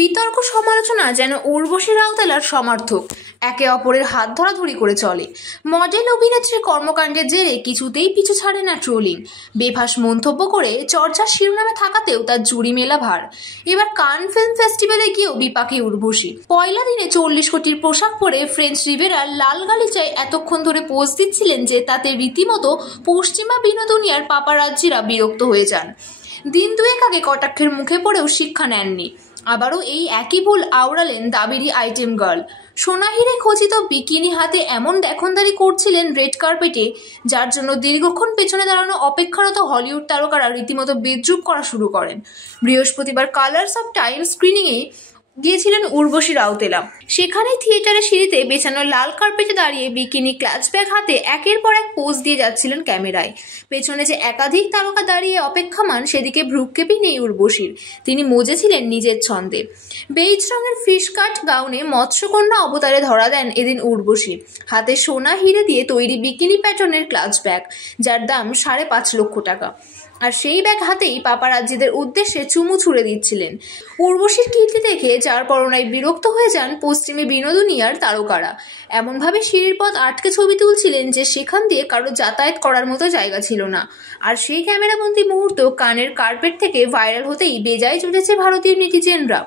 বিতর্ক সমালোচনা যেন উর্বশী রাউতেলার সমর্থক, একে অপরের হাত ধরাধরি করে চলে। মডেল অভিনেত্রীর কর্মকাণ্ডের জেরে কিছুতেই পিছু ছাড়ে না ট্রোলিং। বেভাস মন্তব্য করে চর্চার শিরোনামে থাকাতেও তার জুড়ি মেলা ভার। এবার কান ফিল্ম ফেস্টিভ্যালে গিয়েও বিপাকে উর্বশী। পয়লা দিনে 40 কোটির পোশাক পরে ফ্রেঞ্চ রিভেরার লাল গালিচায় এতক্ষণ ধরে পোজ দিচ্ছিলেন যে তাতে রীতিমতো পশ্চিমা বিনোদনিয়ার পাপারাজ্জিরা বিরক্ত হয়ে যান। দিন দুয়েক আগে কটাক্ষের মুখে পড়েও শিক্ষা নেননি। আবারও এই একই ভুল আওড়ালেন দাবিরি আইটেম গার্ল। সোনা হিরে খচিত বিকিনি হাতে এমন দেখনদারি করছিলেন রেড কার্পেটে, যার জন্য দীর্ঘক্ষণ পেছনে দাঁড়ানো অপেক্ষারত হলিউড তারকারা রীতিমতো বিদ্রূপ করা শুরু করেন। বৃহস্পতিবার কালার্স অফ টাইম স্ক্রিনিংয়ে গিয়েছিলেন উর্বশী রাউতেলা। সেখানেই থিয়েটারের সিঁড়িতে বেছানো লাল কার্পেটে দাঁড়িয়ে বিকিনি ক্লাচ ব্যাগ হাতে একের পর এক পোজ দিয়ে যাচ্ছিলেন ক্যামেরায়। পেছনে যে একাধিক তারকা দাঁড়িয়ে অপেক্ষামান, সেদিকে ভ্রুক্ষেপই নেই উর্বশীর। তিনি মজেছিলেন নিজের ছন্দে। বেইজ রঙের ফিশ কাট গাউনে মৎস্যকন্যা অবতারে ধরা দেন এদিন উর্বশী। হাতে সোনা হিরে দিয়ে তৈরি বিকিনি প্যাটার্নের ক্লাচ ব্যাগ, যার দাম 5.5 লক্ষ টাকা। আর সেই ব্যাগ হাতেই পাপারাজ্জিদের উদ্দেশ্যে চুমু ছুড়ে দিচ্ছিলেন। উর্বশীর কীর্তি দেখে যার পরনায় বিরক্ত হয়ে যান পশ্চিমী বিনোদনিয়ার তারকারা। এমনভাবে সিঁড়ির পথ আটকে ছবি তুলছিলেন যে সেখান দিয়ে কারো যাতায়াত করার মতো জায়গা ছিল না। আর সেই ক্যামেরাবন্দি মুহূর্ত কানের কার্পেট থেকে ভাইরাল হতেই বেজায় জুটেছে ভারতীয় নেটিজেনরা।